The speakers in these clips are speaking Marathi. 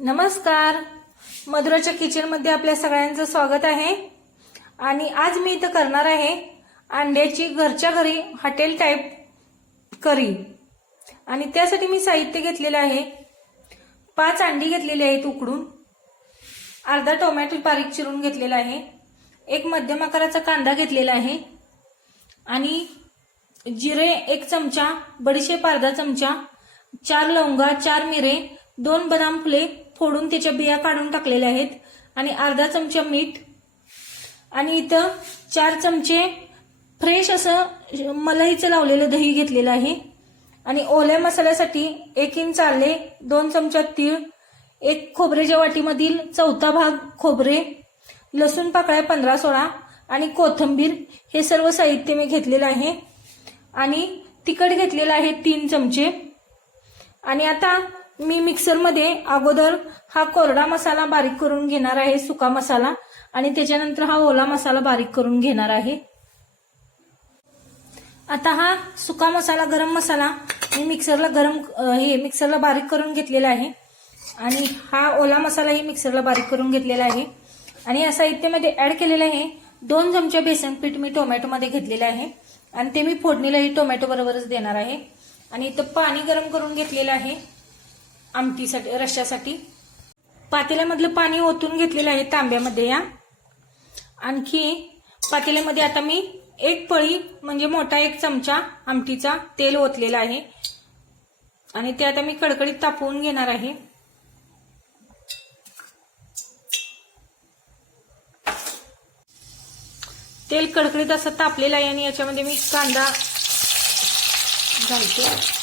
नमस्कार, मधुराच्या किचनमध्ये आपल्या सगळ्यांचं स्वागत आहे। आणि आज मी इथं करणार आहे अंड्याची घरच्या घरी हॉटेल टाइप करी। आणि त्यासाठी मी साहित्य घेतलेले आहे, 5 अंडी घेतलेली आहेत उकडून, अर्धा टोमॅटो बारीक चिरून घेतलेला आहे, एक मध्यम आकाराचा कांदा घेतलेला आहे, आणि जिरे 1 चमचा, बडीशेप अर्धा चमचा, 4 लवंगा, 4 मिरे, 2 बदाम फुले फोडून त्याच्या बिया काढून टाकलेल्या आहेत, आणि अर्धा चमचा मीठ, आणि इथं 4 चमचे फ्रेश असं मलईचं लावलेलं दही घेतलेलं आहे, आणि ओल्या मसाल्यासाठी 1 इंच आले, 2 चमचा तीळ, 1 खोबऱ्याच्या वाटीमधील 1/4 भाग खोबरे, लसूण पाकळ्या 15-16 आणि कोथिंबीर, हे सर्व साहित्य मी घेतलेलं आहे। आणि तिखट घेतलेलं आहे 3 चमचे। आणि आता मी मिक्सरमध्ये अगोदर हा कोरडा मसाला बारीक करून घेणार आहे, सुका मसाला, आणि त्याच्यानंतर हा ओला मसाला बारीक करून घेणार आहे। आता हा सुका मसाला, गरम मसाला मी मिक्सरला बारीक करून घेतलेला आहे, आणि हा ओला मसाला ही मिक्सरला बारीक करून घेतलेला आहे। आणि या साहित्यामध्ये ऍड केलेलं आहे 2 चमचे बेसन पीठ मी टोमॅटो मध्ये घेतलेलं आहे, आणि ते मी फोडणीला ही टोमॅटो बरोबरच देणार आहे। आणि इथं पाणी गरम करून घेतलेलं आहे आमटीसाठी, रश्श्यासाठी। पातेल्यामधलं पाणी ओतून घेतलेलं आहे तांब्यामध्ये या। आणखी पातेल्यामध्ये आता मी 1 पळी म्हणजे मोठा 1 चमचा आमटीचा तेल ओतलेला आहे, आणि ते आता मी कडकडीत तापवून घेणार आहे। तेल कडकडीत असं तापलेलं आहे, आणि याच्यामध्ये मी कांदा घालते।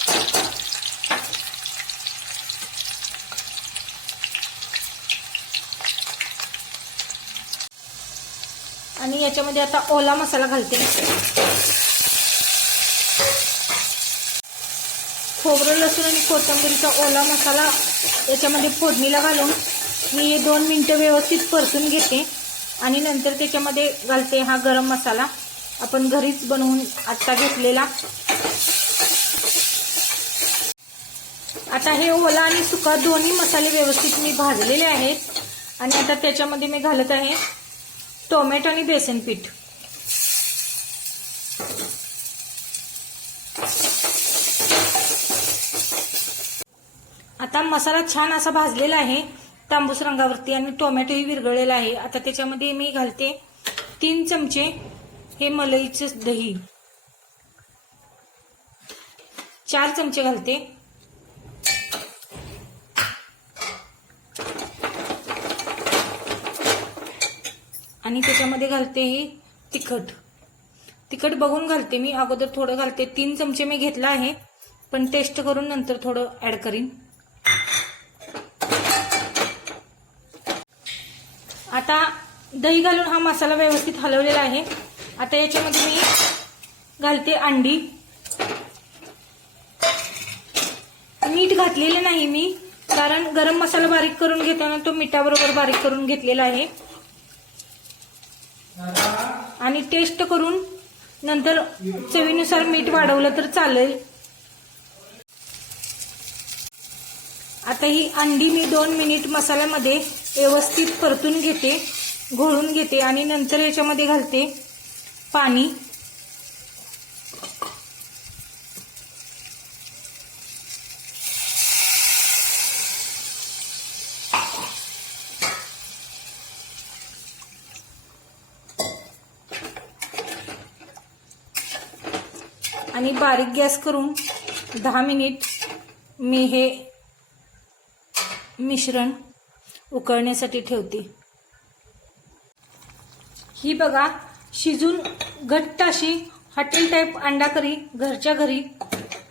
आणि याच्यामध्ये आता ओला मसाला घालते। खोबरं, लसूण आणि कोथिंबीरचा ओला मसाला याच्यामध्ये फोडणीला घालून मी 2 मिनिटं व्यवस्थित परतून घेते, आणि नंतर त्याच्यामध्ये घालते हा गरम मसाला, आपण घरीच बनवून आत्ता घेतलेला। आता हे ओला आणि सुका दोन्ही मसाले व्यवस्थित मी भाजलेले आहेत, आणि आता त्याच्यामध्ये मी घालत आहे टोमॅटो आणि बेसन पीठ। आता मसाला छान असा भाजलेला आहे तांबूस रंगावरती, आणि टोमॅटोही विरघळलेला आहे। आता त्याच्यामध्ये मी घालते 3 चमचे हे मलईचं दही, 4 चमचे घालते, आणि त्याच्यामध्ये घालते ही तिखट बघून घालते मी, अगोदर थोडं घालते, 3 चमचे मी घेतला आहे, पण टेस्ट करून नंतर थोडं ऍड करीन। आता दही घालून हा मसाला व्यवस्थित हलवलेला आहे। आता याच्यामध्ये मी घालते अंडी। मीठ घातलेले नाही मी, कारण गरम मसाला बारीक करून घेताना तो मिठाबरोबर बारीक करून घेतलेला आहे, आणि टेस्ट करून नंतर चवीनुसार मीठ वाढवलं तर चालेल। आता ही अंडी मी 2 मिनिट मसाल्यामध्ये व्यवस्थित परतून घेते, घोळून घेते, आणि नंतर याच्यामध्ये घालते पाणी। आणि बारीक गॅस करून 10 मिनिट मी हे मिश्रण उकळण्यासाठी ठेवते। ही बघा शिजून घट्ट अशी हॉटेल टाइप अंडा करी घरच्या घरी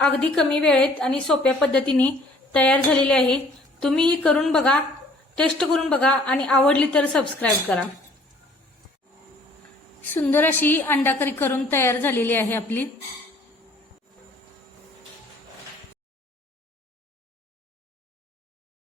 अगदी कमी वेळेत आणि सोप्या पद्धतीने तयार झालेली आहे। तुम्ही ही करून बघा, टेस्ट करून बघा, आणि आवडली तर सबस्क्राइब करा। सुंदर अशी अंडा करी करून तयार झालेली आहे आपली।